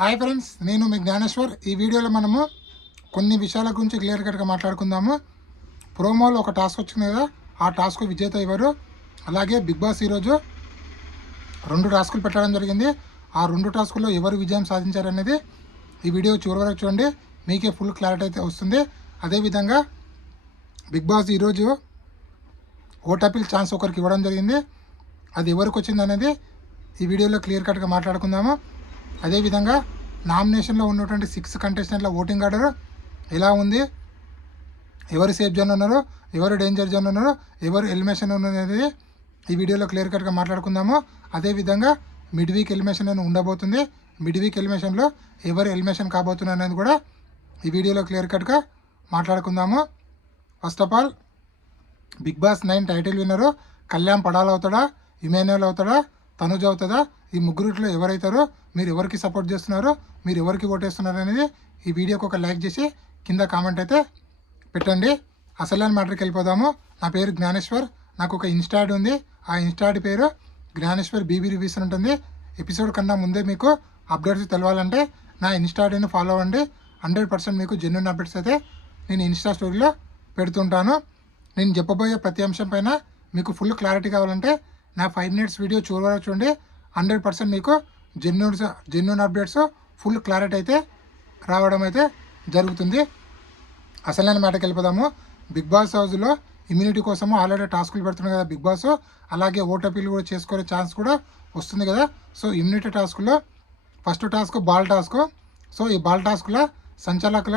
Hi friends, నేను మీ జ్ఞానేశ్వర్. ఈ వీడియోలో మనము కొన్ని విషయాల గురించి క్లియర్ కట్గా మాట్లాడుకుందాము. ప్రోమోలో ఒక టాస్క్ వచ్చింది కదా, ఆ టాస్క్ విజేత ఎవరు, అలాగే బిగ్ బాస్ ఈరోజు 2 టాస్కులు పెట్టడం జరిగింది. ఆ 2 టాస్కుల్లో ఎవరు విజయం సాధించారనేది ఈ వీడియో చివరి వరకు చూడండి, మీకే ఫుల్ క్లారిటీ అయితే వస్తుంది. అదేవిధంగా బిగ్ బాస్ ఈరోజు ఓటపిల్ ఛాన్స్ ఒకరికి ఇవ్వడం జరిగింది. అది ఎవరికి వచ్చింది అనేది ఈ వీడియోలో క్లియర్ కట్గా మాట్లాడుకుందాము. అదేవిధంగా నామినేషన్లో ఉన్నటువంటి 6 కంటెస్టెంట్ల ఓటింగ్ ఆర్డర్ ఎలా ఉంది, ఎవరు సేఫ్ జోన్ ఉన్నారు, ఎవరు డేంజర్ జోన్ ఉన్నారు, ఎవరు ఎలిమినేషన్ అనేది ఈ వీడియోలో క్లియర్ కట్గా మాట్లాడుకుందాము. అదేవిధంగా మిడ్ వీక్ ఎలిమినేషన్ అని ఉండబోతుంది. మిడ్ వీక్ ఎలిమినేషన్లో ఎవరు ఎలిమినేషన్ కాబోతున్నారు అనేది కూడా ఈ వీడియోలో క్లియర్ కట్గా మాట్లాడుకుందాము. First of all, Bigg Boss 9 title winner Kalyan Padala అవుతాడా, ఇమాన్యుయల్ అవుతాడా, తనుజ్ అవుతుందా? ఈ ముగ్గురిట్లో ఎవరైతారో, మీరు ఎవరికి సపోర్ట్ చేస్తున్నారో, మీరు ఎవరికి ఓటేస్తున్నారు అనేది ఈ వీడియోకి ఒక లైక్ చేసి కింద కామెంట్ అయితే పెట్టండి. అసలైన మ్యాటర్కి వెళ్ళిపోదాము. నా పేరు జ్ఞానేశ్వర్. నాకు ఒక ఇన్స్టా ఐడి ఉంది. ఆ ఇన్స్టా ఐడి పేరు జ్ఞానేశ్వర్ బీబీ రివ్యూస్ అని ఉంటుంది. ఎపిసోడ్ కన్నా ముందే మీకు అప్డేట్స్ తెలవాలంటే నా ఇన్స్టా ఐడిని ఫాలో అవ్వండి. 100% మీకు జెన్యున్ అప్డేట్స్ అయితే నేను ఇన్స్టా స్టోరీలో పెడుతుంటాను. నేను చెప్పబోయే ప్రతి అంశం పైన మీకు ఫుల్ క్లారిటీ కావాలంటే నా 5 minutes వీడియో చూడ చూడండి. 100% మీకు జెన్యున్ అప్డేట్స్ ఫుల్ క్లారిటీ అయితే రావడం అయితే జరుగుతుంది. అసలైన మాటకి వెళ్ళిపోదాము. బిగ్ బాస్ హౌస్లో ఇమ్యూనిటీ కోసము ఆల్రెడీ టాస్కులు పెడుతున్నాయి కదా బిగ్ బాస్, అలాగే ఓటపీలు కూడా చేసుకునే ఛాన్స్ కూడా వస్తుంది కదా. సో ఇమ్యూనిటీ టాస్క్లో first task ball task. So ఈ బాల్ టాస్క్లో సంచాలకుల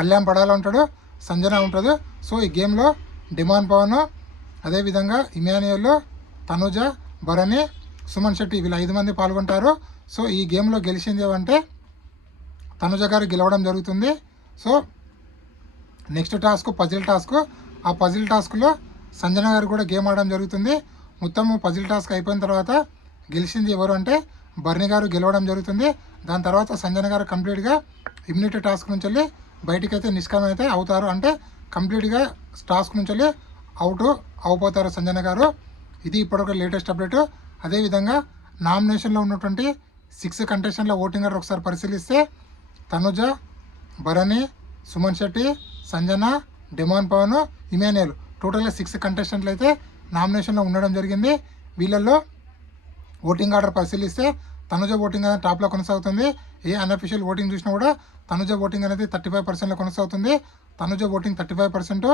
కళ్యాణ్ పడాల ఉంటాడు, సంజన ఉంటుంది. సో ఈ గేమ్లో డిమాండ్ పవన్, అదేవిధంగా ఇమాన్యుయల్, తనుజ, భరణి, సుమన్ శెట్టి వీళ్ళు 5 మంది పాల్గొంటారు. సో ఈ గేమ్లో గెలిచింది ఏమంటే తనుజ గారు గెలవడం జరుగుతుంది. So next task puzzle task. ఆ పజిల్ టాస్క్లో సంజన గారు కూడా గేమ్ ఆడడం జరుగుతుంది. మొత్తం పజిల్ టాస్క్ అయిపోయిన తర్వాత గెలిచింది ఎవరు అంటే భరణి గారు గెలవడం జరుగుతుంది. దాని తర్వాత సంజన గారు కంప్లీట్గా ఇమ్యూనిటీ టాస్క్ నుంచి వెళ్ళి బయటికైతే నిష్క్రమం అయితే అవుతారు. అంటే కంప్లీట్గా టాస్క్ నుంచి వెళ్ళి అవుట్ అయిపోతారు సంజన గారు. ఇది ఇప్పటివరకు లేటెస్ట్ అప్డేట్. అదేవిధంగా నామినేషన్లో ఉన్నటువంటి 6 కంటెస్టెంట్ల ఓటింగ్ ఆర్డర్ ఒకసారి పరిశీలిస్తే తనుజ, భరణి, సుమన్ శెట్టి, సంజన, డిమాండ్ పవన్, ఇమాన్యుయల్ టోటల్గా 6 కంటెస్టెంట్లు అయితే నామినేషన్లో ఉండడం జరిగింది. వీళ్ళల్లో ఓటింగ్ ఆర్డర్ పరిశీలిస్తే తనుజ ఓటింగ్ అనేది టాప్లో కొనసాగుతుంది. ఏ అన్అఫీషియల్ ఓటింగ్ చూసినా కూడా తనుజ ఓటింగ్ అనేది 35%లో కొనసాగుతుంది. Tanuja voting 35%,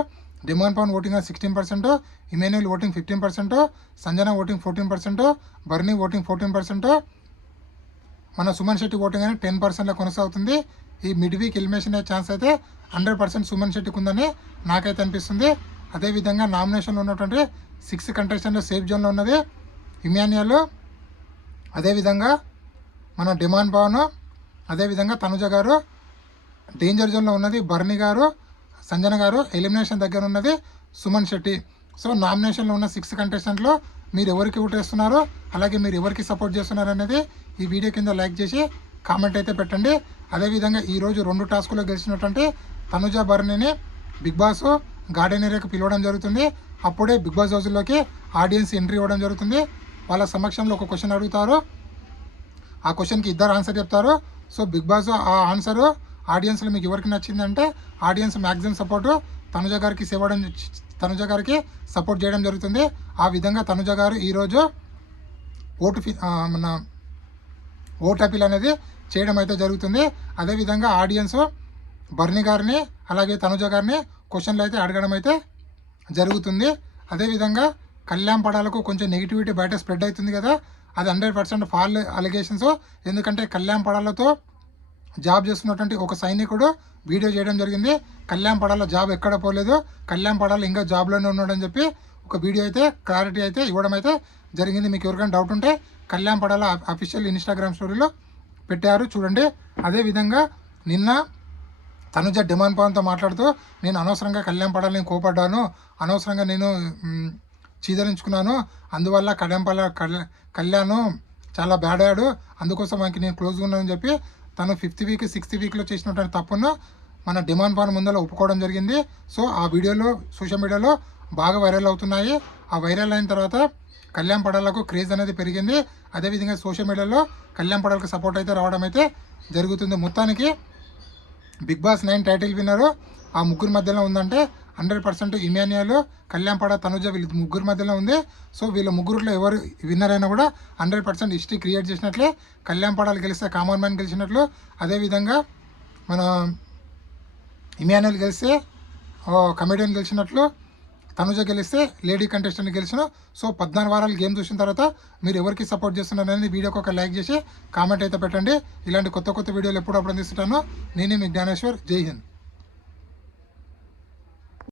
demon Pavan voting 16%, Emmanuel voting 15%, Sanjana voting 14%, Bharani voting 14%, మన సుమన్ శెట్టి ఓటింగ్ అనేది 10%లో కొనసాగుతుంది. ఈ మిడ్ వీక్ ఎలిమినేషన్ అయ్యే ఛాన్స్ అయితే 100% సుమన్ శెట్టికి ఉందని నాకైతే అనిపిస్తుంది. అదేవిధంగా నామినేషన్లో ఉన్నటువంటి 6 కంటెస్టెంట్లో సేఫ్ జోన్లో ఉన్నది ఇమాన్యుయల్, అదేవిధంగా మన డిమాండ్ పవన్, అదేవిధంగా తనుజ గారు. డేంజర్ జోన్లో ఉన్నది భరణి గారు, సంజన గారు. ఎలిమినేషన్ దగ్గర ఉన్నది సుమన్ శెట్టి. సో నామినేషన్లో ఉన్న 6 కంటెస్టెంట్లో మీరు ఎవరికి ఓటేస్తున్నారు, అలాగే మీరు ఎవరికి సపోర్ట్ చేస్తున్నారు అనేది ఈ వీడియో కింద లైక్ చేసి కామెంట్ అయితే పెట్టండి. అదేవిధంగా ఈరోజు 2 టాస్కులో గెలిచినటువంటి తనుజ, భరణిని బిగ్ బాస్ గార్డెన్ ఏరియాకి పిలవడం జరుగుతుంది. అప్పుడే బిగ్ బాస్ హౌస్లోకి ఆడియన్స్ ఎంట్రీ ఇవ్వడం జరుగుతుంది. వాళ్ళ సమక్షంలో ఒక క్వశ్చన్ అడుగుతారు. ఆ క్వశ్చన్కి ఇద్దరు ఆన్సర్ చెప్తారు. సో బిగ్ బాస్ ఆ ఆన్సరు ఆడియన్స్లో మీకు ఎవరికి నచ్చిందంటే ఆడియన్స్ మ్యాక్సిమం సపోర్టు తనుజ గారికి సపోర్ట్ చేయడం జరుగుతుంది. ఆ విధంగా తనుజ గారు ఈరోజు మన ఓట్ అపీల్ అనేది చేయడం అయితే జరుగుతుంది. అదేవిధంగా ఆడియన్స్ భరణి గారిని అలాగే తనుజ గారిని క్వశ్చన్లు అయితే అడగడం అయితే జరుగుతుంది. అదేవిధంగా కళ్యాణ్ పడాలకు కొంచెం నెగిటివిటీ బయట స్ప్రెడ్ అవుతుంది కదా, అది 100% ఫాల్ అలిగేషన్స్. ఎందుకంటే కళ్యాణ్ పడాలతో జాబ్ చేస్తున్నటువంటి ఒక సైనికుడు వీడియో చేయడం జరిగింది. కళ్యాణ్ పడాల జాబ్ ఎక్కడ పోలేదు, కళ్యాణ్ పడాల ఇంకా జాబ్లోనే ఉన్నాడని చెప్పి ఒక వీడియో అయితే క్లారిటీ అయితే ఇవ్వడం అయితే జరిగింది. మీకు ఎవరికైనా డౌట్ ఉంటే కళ్యాణ్ పడాల అఫీషియల్ ఇన్స్టాగ్రామ్ స్టోరీలో పెట్టారు, చూడండి. అదేవిధంగా నిన్న తనుజ డిమాండ్ పవన్తో మాట్లాడుతూ నేను అనవసరంగా కళ్యాణ్ పడాల నేను కోపడ్డాను, అనవసరంగా నేను చీదరించుకున్నాను, అందువల్ల కళ్యాణ్ చాలా బ్యాడ్ అయ్యాడు, అందుకోసం మనకి నేను క్లోజ్గా ఉన్నానని చెప్పి తను 5th వీక్ 6th వీక్లో చేసినటువంటి తప్పును మన డిమాండ్ పవన్ ముందర ఒప్పుకోవడం జరిగింది. సో ఆ వీడియోలో సోషల్ మీడియాలో బాగా వైరల్ అవుతున్నాయి. ఆ వైరల్ అయిన తర్వాత కళ్యాణ్ పడాలకు క్రేజ్ అనేది పెరిగింది. అదేవిధంగా సోషల్ మీడియాలో కళ్యాణ్ పడాలకు సపోర్ట్ అయితే రావడం అయితే జరుగుతుంది. మొత్తానికి బిగ్ బాస్ 9 టైటిల్ విన్నరు ఆ ముగ్గురు మధ్యలో ఉందంటే 100% ఇమాన్యుయల్, కళ్యాణ్ పడ, తనుజ వీళ్ళ ముగ్గురు మధ్యలో ఉంది. సో వీళ్ళ ముగ్గురులో ఎవరు విన్నర్ అయినా కూడా 100% హిస్టరీ క్రియేట్ చేసినట్లే. కళ్యాణ్ పడాలు గెలిస్తే కామన్ మ్యాన్ గెలిచినట్లు, అదేవిధంగా మన ఇమాన్యుయల్ గెలిస్తే కమెడియన్ గెలిచినట్లు, తనుజ గెలిస్తే లేడీ కంటెస్టెంట్ గెలిచిన. సో 14 వారాలు గేమ్ చూసిన తర్వాత మీరు ఎవరికి సపోర్ట్ చేస్తున్నారనేది వీడియోకి ఒక లైక్ చేసి కామెంట్ అయితే పెట్టండి. ఇలాంటి కొత్త వీడియోలు ఎప్పుడప్పుడు అందిస్తుంటాను. నేనే మీ జ్ఞానేశ్వర్. జై హింద్.